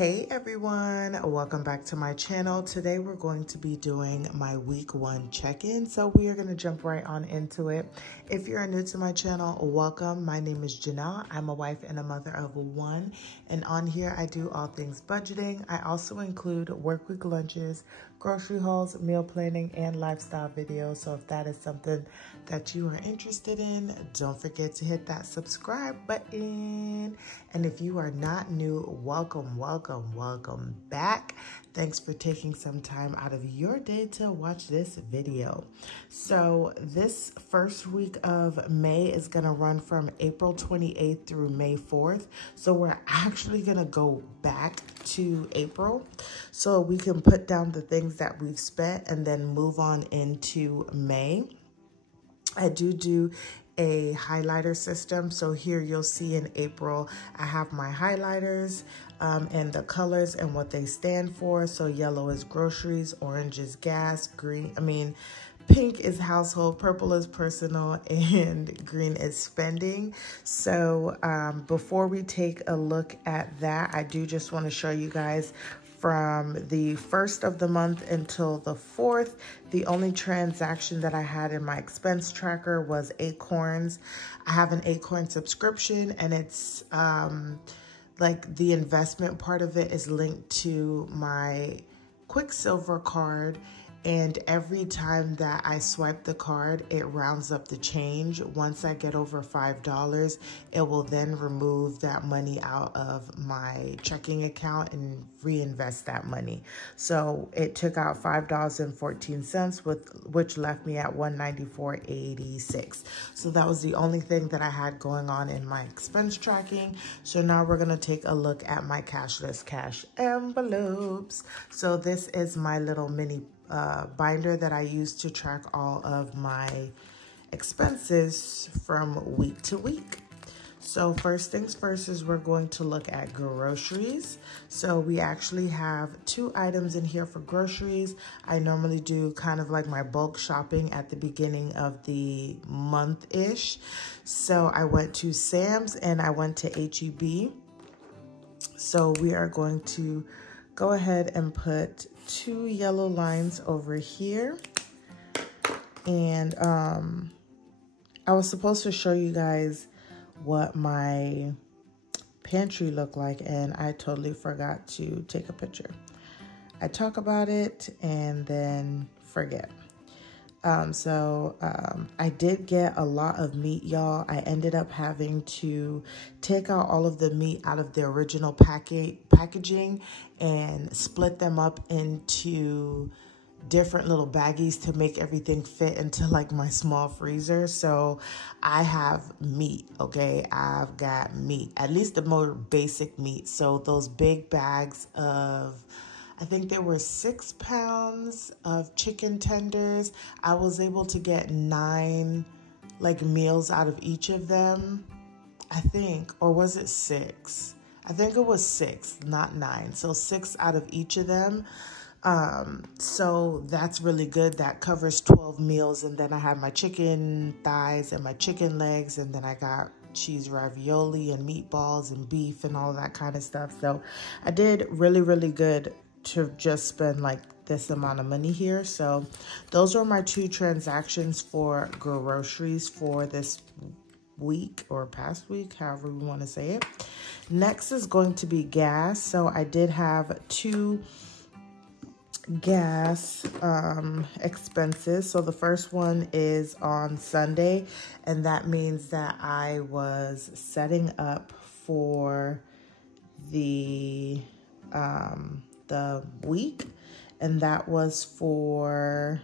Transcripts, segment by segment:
Hey everyone, welcome back to my channel. Today we're going to be doing my week 1 check-in. So we are going to jump right on into it. If you're new to my channel, welcome. My name is Janelle. I'm a wife and a mother of 1. And on here I do all things budgeting. I also include work week lunches, grocery hauls, meal planning, and lifestyle videos. So if that is something that you are interested in, don't forget to hit that subscribe button. And if you are not new, welcome back. Thanks for taking some time out of your day to watch this video. So this first week of May is gonna run from April 28th through May 4th. So we're actually gonna go back to April so we can put down the things that we've spent and then move on into May. I do a highlighter system. So here you'll see in April, I have my highlighters and the colors and what they stand for. So yellow is groceries, orange is gas, pink is household, purple is personal, and green is spending. So before we take a look at that, I do just want to show you guys from the 1st of the month until the 4th, the only transaction that I had in my expense tracker was Acorns. I have an Acorn subscription, and it's like the investment part of it is linked to my Quicksilver card. And every time that I swipe the card, it rounds up the change. Once I get over $5, it will then remove that money out of my checking account and reinvest that money. So it took out $5.14, which left me at $194.86. So that was the only thing that I had going on in my expense tracking. So now we're gonna take a look at my cashless cash envelopes. So this is my little mini binder that I use to track all of my expenses from week to week. So first things first is we're going to look at groceries. So we actually have 2 items in here for groceries. I normally do kind of like my bulk shopping at the beginning of the month-ish. So I went to Sam's and I went to HEB. So we are going to go ahead and put 2 yellow lines over here. And I was supposed to show you guys what my pantry looked like, and I totally forgot to take a picture. I talk about it and then forget. I did get a lot of meat, y'all. I ended up having to take out all of the meat out of the original packaging and split them up into different little baggies to make everything fit into like my small freezer. So I have meat, okay? I've got meat, at least the more basic meat. So those big bags of, I think there were 6 pounds of chicken tenders. I was able to get 9 like meals out of each of them, I think, or was it 6? I think it was 6, not 9. So 6 out of each of them. So that's really good. That covers 12 meals. And then I had my chicken thighs and my chicken legs, and then I got cheese ravioli and meatballs and beef and all that kind of stuff. So I did really good to just spend like this amount of money here. So those are my 2 transactions for groceries for this week or past week, however we want to say it. Next is going to be gas. So I did have 2 gas expenses. So the first one is on Sunday, and that means that I was setting up for the week, and that was for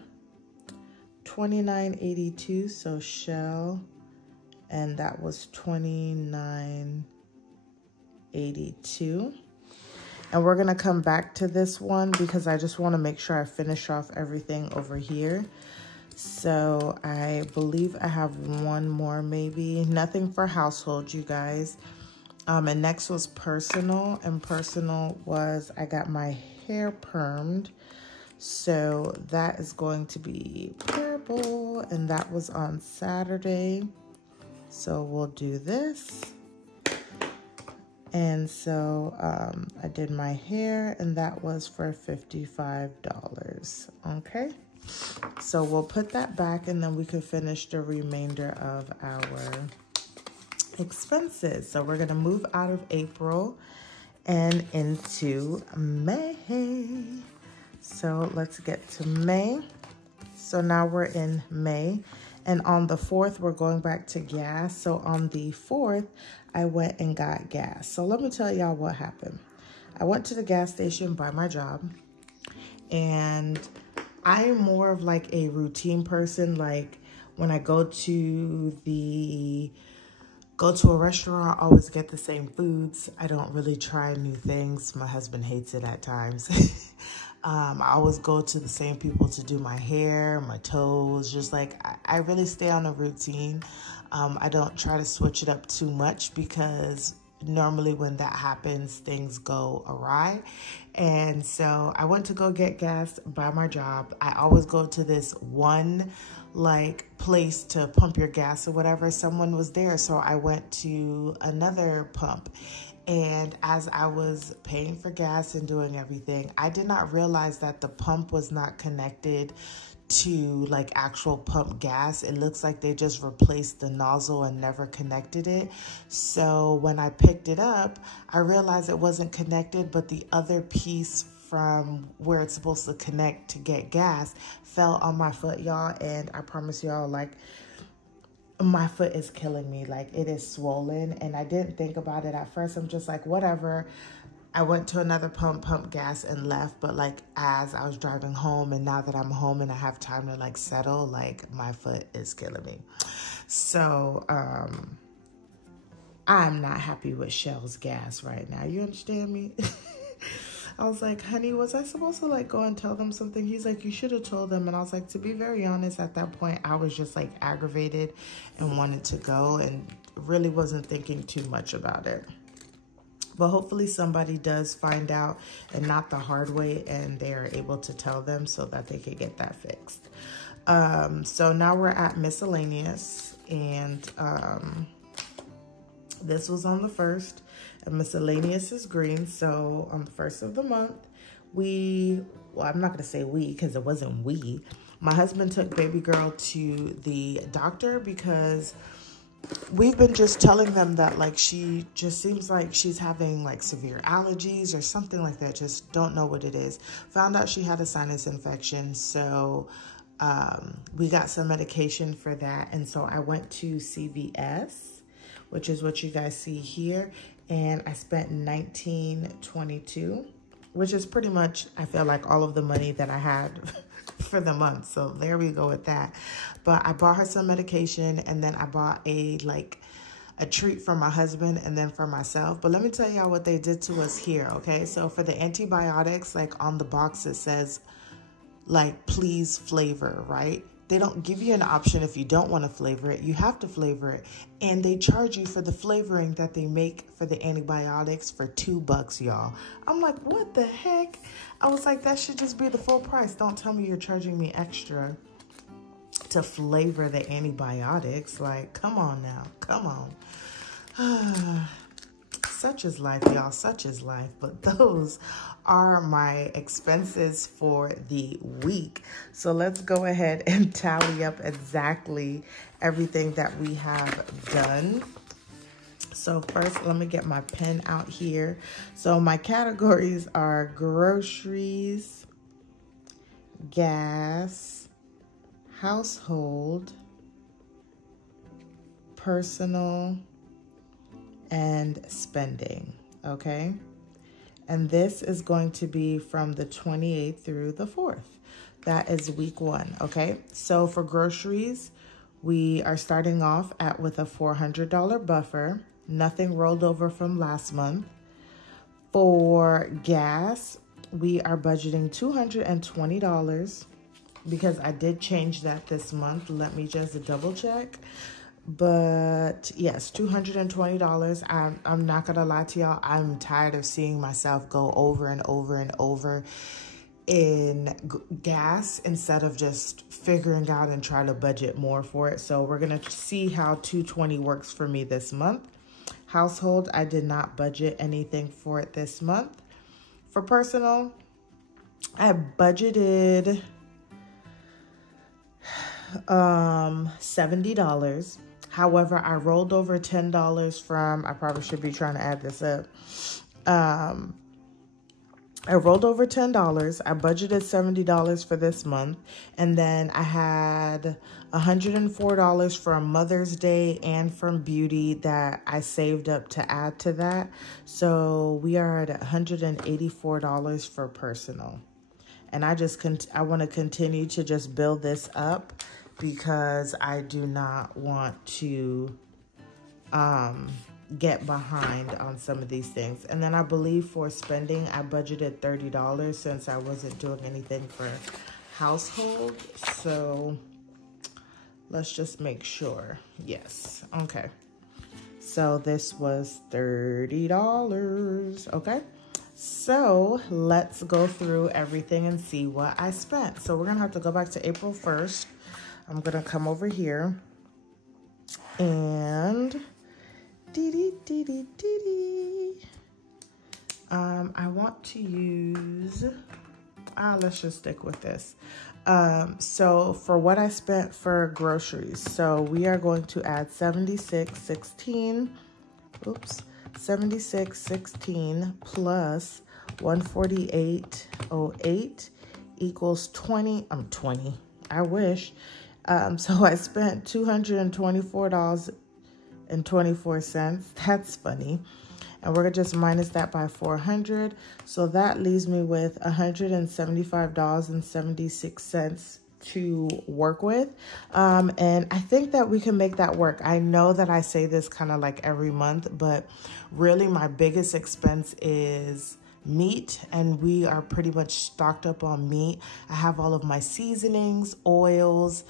$29.82. So Shell, and that was $29.82. And we're gonna come back to this one because I just want to make sure I finish off everything over here. So I believe I have one more, maybe. Nothing for household, you guys. And next was personal, and personal was I got my hair permed. So that is going to be purple, and that was on Saturday. So we'll do this. And so I did my hair, and that was for $55. Okay. So we'll put that back, and then we can finish the remainder of our expenses. So we're going to move out of April and into May. So let's get to May. So now we're in May, and on the 4th, we're going back to gas. So on the 4th, I went and got gas. So let me tell y'all what happened. I went to the gas station by my job, and I'm more of like a routine person. Like when I go to a restaurant, I always get the same foods. I don't really try new things. My husband hates it at times. I always go to the same people to do my hair, my toes, just like I really stay on a routine. I don't try to switch it up too much because normally when that happens, things go awry. And so I went to go get gas by my job. I always go to this one like place to pump your gas or whatever. Someone was there, so I went to another pump. And as I was paying for gas and doing everything, I did not realize that the pump was not connected to like actual pump gas. It looks like they just replaced the nozzle and never connected it. So when I picked it up, I realized it wasn't connected, but the other piece from where it's supposed to connect to get gas fell on my foot, y'all. And I promise y'all, like, my foot is killing me. Like, it is swollen, and I didn't think about it at first. I'm just like, whatever. I went to another pump gas and left, but like as I was driving home, and now that I'm home and I have time to like settle, like my foot is killing me. So I'm not happy with Shell's gas right now. You understand me? I was like, honey, was I supposed to like go and tell them something? He's like, you should have told them. And I was like, to be very honest, at that point, I was just like aggravated and wanted to go and really wasn't thinking too much about it. But hopefully somebody does find out, and not the hard way, and they are able to tell them so that they can get that fixed. So now we're at miscellaneous, and this was on the 1st, and miscellaneous is green. So on the 1st of the month, well, I'm not gonna say we, because it wasn't we. My husband took baby girl to the doctor because we've been just telling them that like she just seems like she's having like severe allergies or something like that. Just don't know what it is. Found out she had a sinus infection. So we got some medication for that. And so I went to CVS, which is what you guys see here. And I spent $19.22, which is pretty much, I feel like, all of the money that I had for the month. So there we go with that. But I bought her some medication, and then I bought a treat for my husband and then for myself. But let me tell y'all what they did to us here, okay? So for the antibiotics, like on the box it says like, please flavor, right? They don't give you an option if you don't want to flavor it. You have to flavor it. And they charge you for the flavoring that they make for the antibiotics for $2, y'all. I'm like, what the heck? I was like, that should just be the full price. Don't tell me you're charging me extra to flavor the antibiotics. Like, come on now. Come on. Such is life, y'all. Such is life. But those are my expenses for the week. So let's go ahead and tally up exactly everything that we have done. So first, let me get my pen out here. So my categories are groceries, gas, household, personal, and spending, okay? And this is going to be from the 28th through the 4th. That is week 1, okay? So for groceries, we are starting off with a $400 buffer. Nothing rolled over from last month. For gas, we are budgeting $220 because I did change that this month. Let me just double check. But yes, $220. I'm not gonna lie to y'all. I'm tired of seeing myself go over and over and over in gas instead of just figuring out and try to budget more for it. So we're gonna see how $220 works for me this month. Household, I did not budget anything for it this month. For personal, I budgeted $70. However, I rolled over $10 from, I probably should be trying to add this up. I rolled over $10. I budgeted $70 for this month. And then I had $104 from Mother's Day and from beauty that I saved up to add to that. So we are at $184 for personal. And I want to continue to just build this up because I do not want to get behind on some of these things. And then I believe for spending, I budgeted $30 since I wasn't doing anything for household. So let's just make sure. Yes. Okay. So this was $30. Okay. So let's go through everything and see what I spent. So we're going to have to go back to April 1st. I'm going to come over here and I want to use, let's just stick with this. So for what I spent for groceries, so we are going to add $76.16 plus $148.08 equals 20. I wish. So I spent $224.24. That's funny. And we're gonna just minus that by 400. So that leaves me with $175.76 to work with. And I think that we can make that work. I know that I say this kind of like every month, but really my biggest expense is meat, and we are pretty much stocked up on meat. I have all of my seasonings, oils,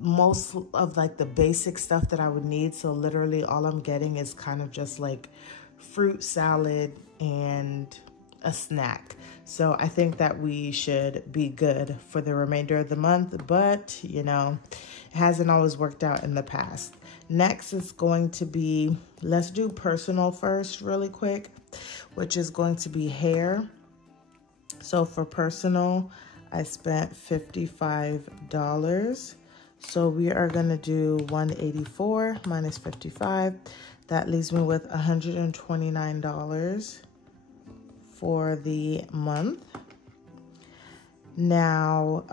most of like the basic stuff that I would need. So literally all I'm getting is kind of just like fruit salad and a snack. So I think that we should be good for the remainder of the month, but you know, it hasn't always worked out in the past. Next is going to be, let's do personal first really quick, which is going to be hair. So for personal, I spent $55. So we are gonna do 184 minus 55. That leaves me with $129 for the month. Now,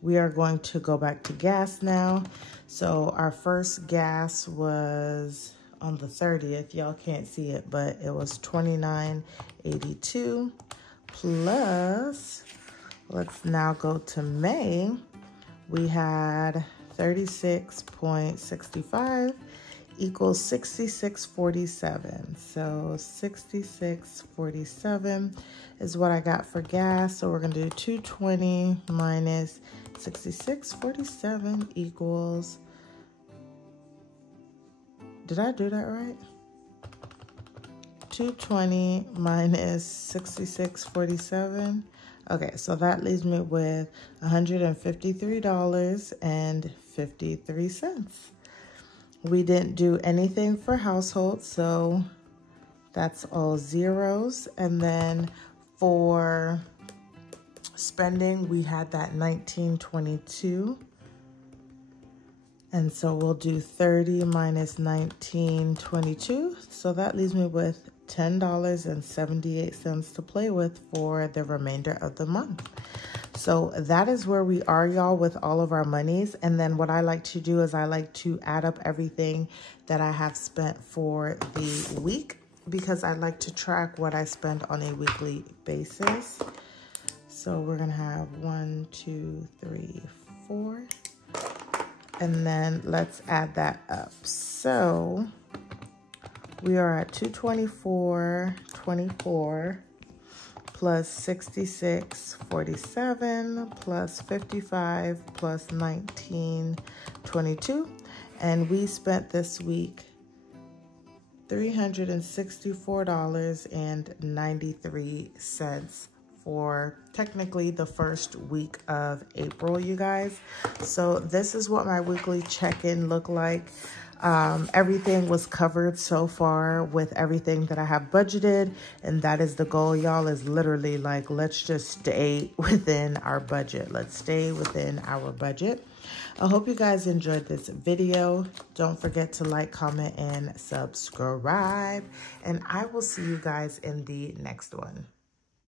we are going to go back to gas now. So our first gas was on the 30th. Y'all can't see it, but it was $29.82 plus, let's now go to May. We had 36.65 equals 66.47. So 66.47 is what I got for gas. So we're gonna do 220 minus 66.47 equals, did I do that right? 220 minus 66.47. Okay, so that leaves me with $153.53. We didn't do anything for household, so that's all zeros. And then for spending, we had that $19.22. And so we'll do 30 minus 19.22. So that leaves me with $10.78 to play with for the remainder of the month. So that is where we are, y'all, with all of our monies. And then what I like to do is I like to add up everything that I have spent for the week, because I like to track what I spend on a weekly basis. So we're gonna have 1, 2, 3, 4. And then let's add that up. So we are at 224.24 plus 66.47 plus 55 plus 19.22. And we spent this week $364.93 for technically the first week of April, you guys. So this is what my weekly check-in looked like. Everything was covered so far with everything that I have budgeted, and that is the goal, y'all, is literally like, let's just stay within our budget. Let's stay within our budget. I hope you guys enjoyed this video. Don't forget to like, comment, and subscribe, and I will see you guys in the next one.